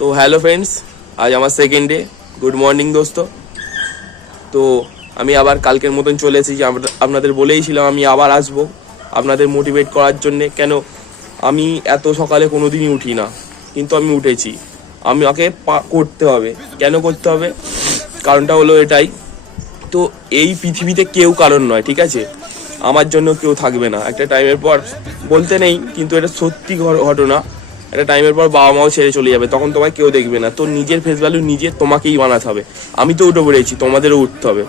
তো hello friends, আজ আমার সেকেন্ড ডে। গুড মর্নিং দোস্ত। তো আমি আবার কালকের মতন চলে এসেছি। আপনাদের বলেইছিলাম আমি আবার আসবো আপনাদের মোটিভেট করার জন্যে। কেন আমি এত সকালে কোনো দিনই উঠি না, কিন্তু আমি উঠেছি। আমাকে করতে হবে। কেন করতে হবে? কারণটা হলো এটাই, তো এই পৃথিবীতে কেউ কারণ নয়, ঠিক আছে? আমার জন্য কেউ থাকবে না একটা টাইমের পর। বলতে নেই, কিন্তু এটা সত্যি ঘটনা। একটা টাইমের পর বাবা মাও ছেড়ে চলে যাবে, তখন তোমায় কেউ দেখবে না। তো নিজের ফেস ভ্যালু নিজে তোমাকেই বানাতে হবে। আমি তো উঠে পড়েছি, তোমাদেরও উঠতে হবে।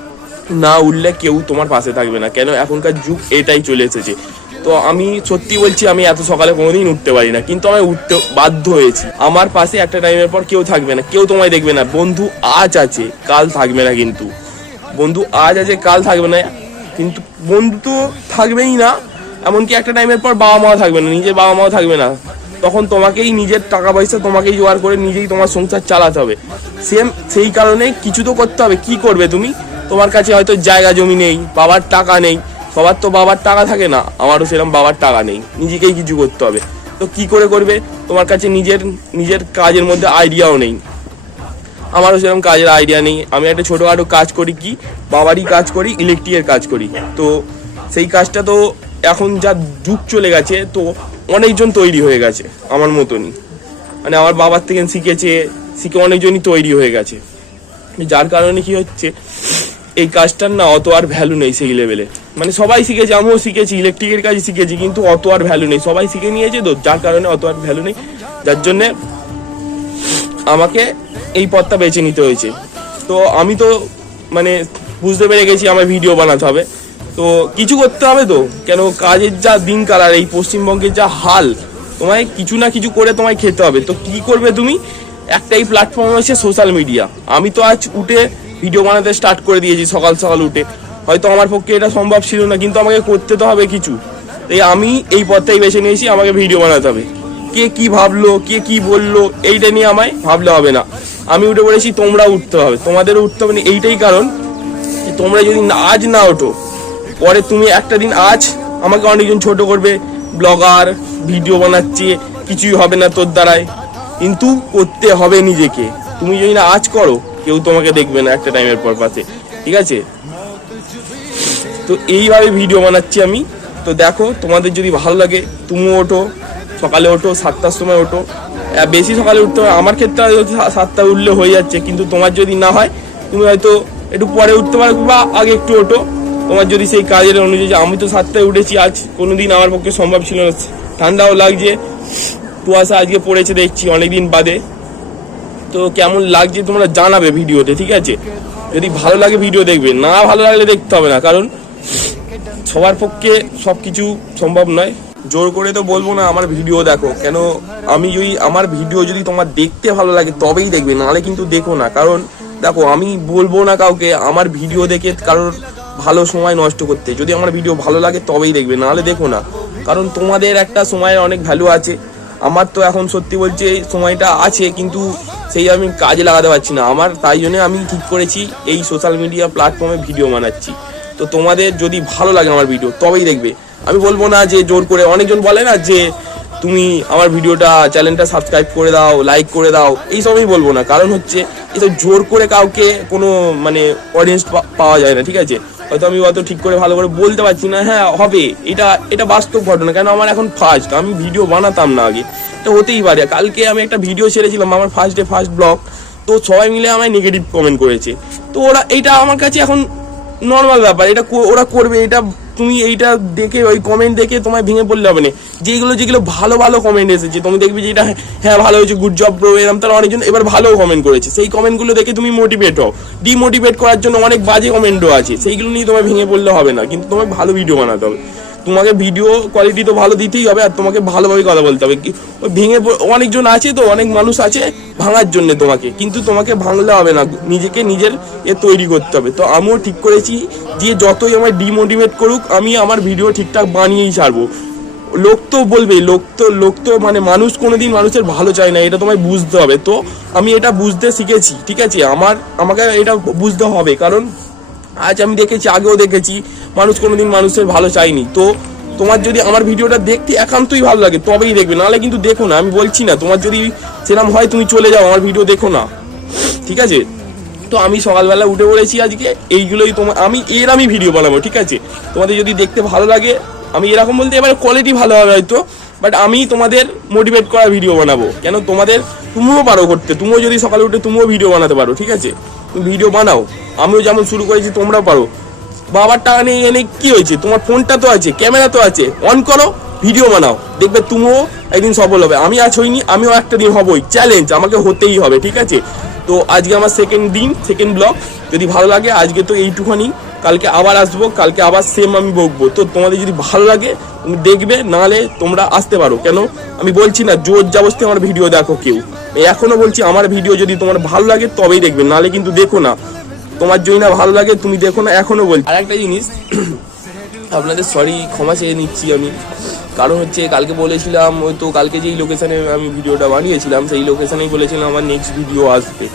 না উঠলে কেউ তোমার পাশে থাকবে না। কেন? এখনকার যুগ এটাই চলে এসেছে। তো আমি সত্যি বলছি, আমি এত সকালে কোনোদিন উঠতে পারি না, কিন্তু আমি উঠতে বাধ্য হয়েছি। আমার পাশে একটা টাইমের পর কেউ থাকবে না, কেউ তোমায় দেখবে না। বন্ধু আজ আছে, কাল থাকবে না। কিন্তু বন্ধু আজ আছে, কাল থাকবে না। কিন্তু বন্ধু তো থাকবেই না, এমনকি একটা টাইমের পর বাবা মাও থাকবে না, নিজের বাবা মাও থাকবে না। তখন তোমাকেই নিজের টাকা পয়সা তোমাকেই জোগাড় করে নিজেই তোমার সংসার চালাতে হবে। সেই কারণে কিছু তো করতে হবে। কি করবে তুমি? তোমার কাছে হয়তো জায়গা জমি নেই, বাবার টাকা নেই। সবার তো বাবার টাকা থাকে না, আমারও সেরকম বাবার টাকা নেই। নিজেকেই কিছু করতে হবে। তো কি করে করবে? তোমার কাছে নিজের কাজের মধ্যে আইডিয়াও নেই। আমারও সেরকম কাজের আইডিয়া নেই। আমি একটা ছোটোখাটো কাজ করি, কি বাবারই কাজ করি, ইলেকট্রিকের কাজ করি। তো সেই কাজটা তো এখন যা যুগ চলে গেছে, তো অনেকজন তৈরি হয়ে গেছে আমার মতনই। মানে আমার বাবার থেকে শিখে অনেকজনই তৈরি হয়ে গেছে। যার কারণে কি হচ্ছে, এই কাজটার না অত আর ভ্যালু নেই সেই লেভেলে। মানে সবাই শিখেছে, আমিও শিখেছি, ইলেকট্রিকের কাজ শিখেছি, কিন্তু অত আর ভ্যালু নেই। সবাই শিখে নিয়েছে, তো যার কারণে অত আর ভ্যালু নেই। যার জন্যে আমাকে এই পথটা বেছে নিতে হয়েছে। তো আমি তো মানে বুঝতে পেরে গেছি আমার ভিডিও বানাতে হবে, তো কিছু করতে হবে। তো কেন, কাজের যা দিনকাল আর এই পশ্চিমবঙ্গের যা হাল, তোমায় কিছু না কিছু করে তোমায় খেতে হবে। তো কি করবে তুমি? একটাই প্ল্যাটফর্ম হচ্ছে সোশ্যাল মিডিয়া। আমি তো আজ উঠে ভিডিও বানাতে স্টার্ট করে দিয়েছি, সকাল সকাল উঠে। হয়তো আমার পক্ষে এটা সম্ভব ছিল না, কিন্তু আমাকে করতে তো হবে কিছু। তাই আমি এই পথটাই বেছে নিয়েছি, আমাকে ভিডিও বানাতে হবে। কে কি ভাবলো, কে কি বললো, এইটা নিয়ে আমায় ভাবলে হবে না। আমি উঠে পড়েছি, তোমরা উঠতে হবে, তোমাদেরও উঠতে হবে। এইটাই কারণ, তোমরা যদি আজ না ওঠো, পরে তুমি একটা দিন আজ আমাকে অনেকজন ছোট করবে, ব্লগার, ভিডিও বানাচ্ছে, কিছুই হবে না তোর দ্বারায়। কিন্তু করতে হবে নিজেকে। তুমি যদি না আজ করো, কেউ তোমাকে দেখবে না একটা টাইমের পর পাশে, ঠিক আছে? তো এইভাবে ভিডিও বানাচ্ছি আমি। তো দেখো, তোমাদের যদি ভালো লাগে, তুমিও ওঠো, সকালে ওঠো, 7টার সময় ওঠো। বেশি সকালে উঠতে হয়, আমার ক্ষেত্রে 7টা উঠলে হয়ে যাচ্ছে, কিন্তু তোমার যদি না হয়, তুমি হয়তো একটু পরে উঠতে পারো বা আগে একটু ওঠো, তোমার যদি সেই কাজের অনুযায়ী। আমি তো 7টায় উঠেছি, আজ কোনোদিন আমার পক্ষে সম্ভব ছিল না। ঠান্ডাও লাগছে, কুয়াশা আজকে পড়েছে দেখছি অনেকদিন বাদে। তো কেমন লাগছে তোমরা জানাবে ভিডিওতে, ঠিক আছে? যদি ভালো লাগে ভিডিও দেখবে, না ভালো লাগলে দেখতে হবে না, কারণ সবার পক্ষে সব কিছু সম্ভব নয়। জোর করে তো বলবো না আমার ভিডিও দেখো। কেন, আমি যদি আমার ভিডিও যদি তোমার দেখতে ভালো লাগে তবেই দেখবে, নাহলে কিন্তু দেখো না। কারণ দেখো, আমি বলবো না কাউকে আমার ভিডিও দেখে কারোর ভালো সময় নষ্ট করতে। যদি আমার ভিডিও ভালো লাগে তবেই দেখবে, নাহলে দেখো না। কারণ তোমাদের একটা সময়ের অনেক ভ্যালু আছে। আমার তো এখন সত্যি বলছি এই সময়টা আছে, কিন্তু সেই আমি কাজে লাগাতে পারছি না আমার। তাই জন্য আমি ঠিক করেছি এই সোশ্যাল মিডিয়া প্ল্যাটফর্মে ভিডিও বানাচ্ছি। তো তোমাদের যদি ভালো লাগে আমার ভিডিও তবেই দেখবে। আমি বলবো না যে জোর করে। অনেকজন বলে না যে তুমি আমার ভিডিওটা, চ্যানেলটা সাবস্ক্রাইব করে দাও, লাইক করে দাও, এইসবই বলবো না। কারণ হচ্ছে এটা জোর করে কাউকে কোনো মানে অডিয়েন্স পাওয়া যায় না, ঠিক আছে? হয়তো আমি অত ঠিক করে ভালো করে বলতে পারছি না, হ্যাঁ হবে, এটা বাস্তব ঘটনা। কেন, আমার এখন ফার্স্ট, আমি ভিডিও বানাতাম না আগে, এটা হতেই পারে। কালকে আমি একটা ভিডিও ছেড়েছিলাম, আমার ফার্স্ট ব্লগ, তো সবাই মিলে আমায় নেগেটিভ কমেন্ট করেছে। তো এইটা আমার কাছে এখন নর্মাল ব্যাপার, এটা ওরা করবে। এটা তুমি এইটা দেখে, ওই কমেন্ট দেখে তোমায় ভেঙে পড়লে হবে না। যেগুলো ভালো কমেন্ট এসেছে, তুমি দেখবে যে এটা হ্যাঁ ভালো হয়েছে, গুড জব ব্রো, এরকম তারা অনেকজন এবার ভালো কমেন্ট করেছে। সেই কমেন্টগুলো দেখে তুমি মোটিভেট হও। ডিমোটিভেট করার জন্য অনেক বাজে কমেন্টও আছে, সেইগুলো নিয়ে তোমায় ভেঙে পড়লে হবে না। কিন্তু তোমাকে ভালো ভিডিও বানাতে হবে। তোমাকে ভিডিও কোয়ালিটি তো ভালো দিতেই হবে, আর তোমাকে ভালোভাবে কথা বলতে হবে। ওই ভেঙে অনেকজন আছে, তো অনেক মানুষ আছে ভাঙার জন্য তোমাকে, কিন্তু তোমাকে ভাঙলে হবে না, নিজেকে নিজের তৈরি করতে হবে। তো আমিও ঠিক করেছি যে যতই আমায় ডিমোটিভেট করুক, আমি আমার ভিডিও ঠিকঠাক বানিয়েই ছাড়বো। লোক তো বলবেই, লোক তো মানে মানুষ কোনোদিন মানুষের ভালো চায় না, এটা তোমায় বুঝতে হবে। তো আমি এটা বুঝতে শিখেছি, ঠিক আছে? আমাকে এটা বুঝতে হবে, কারণ আজ আমি দেখেছি, আগেও দেখেছি, মানুষ কোনোদিন মানুষের ভালো চায়নি। তো তোমার যদি আমার ভিডিওটা দেখতে একান্তই ভালো লাগে তবেই দেখবে, নাহলে কিন্তু দেখো না। আমি বলছি না, তোমার যদি সেরকম হয় তুমি চলে যাও, আমার ভিডিও দেখো না, ঠিক আছে? তো আমি সকালবেলা উঠে পড়েছি আজকে, এইগুলোই আমি ভিডিও বানাবো, ঠিক আছে? তোমাদের যদি দেখতে ভালো লাগে, আমি এরকম বলতে এবার কোয়ালিটি ভালো হবে হয়তো, বাট আমি তোমাদের মোটিভেট করা ভিডিও বানাবো। কেন তুমিও পারো করতে, তুমিও যদি সকালে উঠে তুমিও ভিডিও বানাতে পারো, ঠিক আছে? তুমি ভিডিও বানাও, আমিও যেমন শুরু করেছি তোমরাও পারো। বাবার টাকা নিয়ে এনে কি হয়েছে, তোমার ফোনটা তো আছে, ক্যামেরা তো আছে, অন করো, ভিডিও বানাও, দেখবে তুমিও একদিন সফল হবে। আমি আজ হইনি, আমিও একটা দিন হবই, চ্যালেঞ্জ আমাকে হতেই হবে, ঠিক আছে? তো আজকে আমার সেকেন্ড ব্লগ। যদি ভালো লাগে আজকে তো এইটুখানি, কালকে আবার আসবো, কালকে আবার সেম আমি বকবো। তো তোমাদের যদি ভালো লাগে তুমি দেখবে, নাহলে তোমরা আসতে পারো। কেন আমি বলছি না জোর জবরদস্তি আমার ভিডিও দেখো কেউ, এখনো বলছি আমার ভিডিও যদি তোমার ভালো লাগে তবেই দেখবে, নাহলে কিন্তু দেখো না। তোমার যদি না ভালো লাগে তুমি দেখো না, এখনো বলছি। আর একটা জিনিস, আপনাদের ক্ষমা চেয়ে নিচ্ছি আমি, কারণ হচ্ছে কালকে বলেছিলাম, ওই তো কালকে যেই লোকেশানে আমি ভিডিওটা বানিয়েছিলাম সেই লোকেশানেই বলেছিলাম আমার নেক্সট ভিডিও আসবে।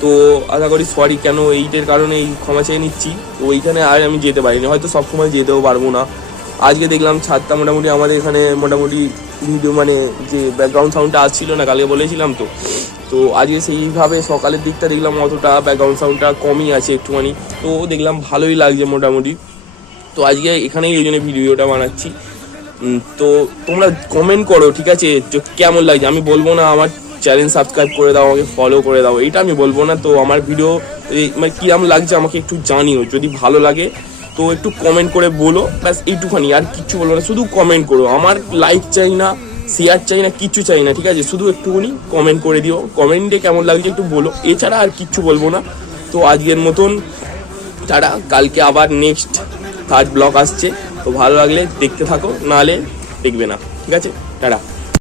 তো আশা করি কেন এইটার কারণে এই ক্ষমা চেয়ে নিচ্ছি। তো ওইখানে আর আমি যেতে পারিনি, হয়তো সবসময় যেতেও পারবো না। আজকে দেখলাম ছাদটা মোটামুটি আমাদের এখানে মোটামুটি ভিডিও মানে যে ব্যাকগ্রাউন্ড সাউন্ডটা আসছিল না, কালকে বলেছিলাম তো আজকে সেইভাবে সকালের দিকটা দেখলাম অতটা ব্যাকগ্রাউন্ড সাউন্ডটা কমই আছে একটুখানি, তো দেখলাম ভালোই লাগছে মোটামুটি। তো আজকে এখানেই এই জন্য ভিডিওটা বানাচ্ছি। তো তোমরা কমেন্ট করো, ঠিক আছে, কেমন লাগছে। আমি বলবো না আমার চ্যানেল সাবস্ক্রাইব করে দাও, আমাকে ফলো করে দাও, এইটা আমি বলবো না। তো আমার ভিডিও মানে কিরম লাগছে আমাকে একটু জানিও, যদি ভালো লাগে তো একটু কমেন্ট করে বলো, ব্যাস এইটুখানি, আর কিচ্ছু বলবো না, শুধু কমেন্ট করো। আমার লাইক চাই না, শেয়ার চাই না, কিচ্ছু চাই না, ঠিক আছে? শুধু একটুখানি কমেন্ট করে দিও, কমেন্টে কেমন লাগছে একটু বলো, এছাড়া আর কিচ্ছু বলবো না। তো আজকের মতন টাটা, কালকে আবার নেক্সট থার্ড ব্লগ আসছে। তো ভালো লাগলে দেখতে থাকো, নাহলে দেখবে না, ঠিক আছে? টাটা।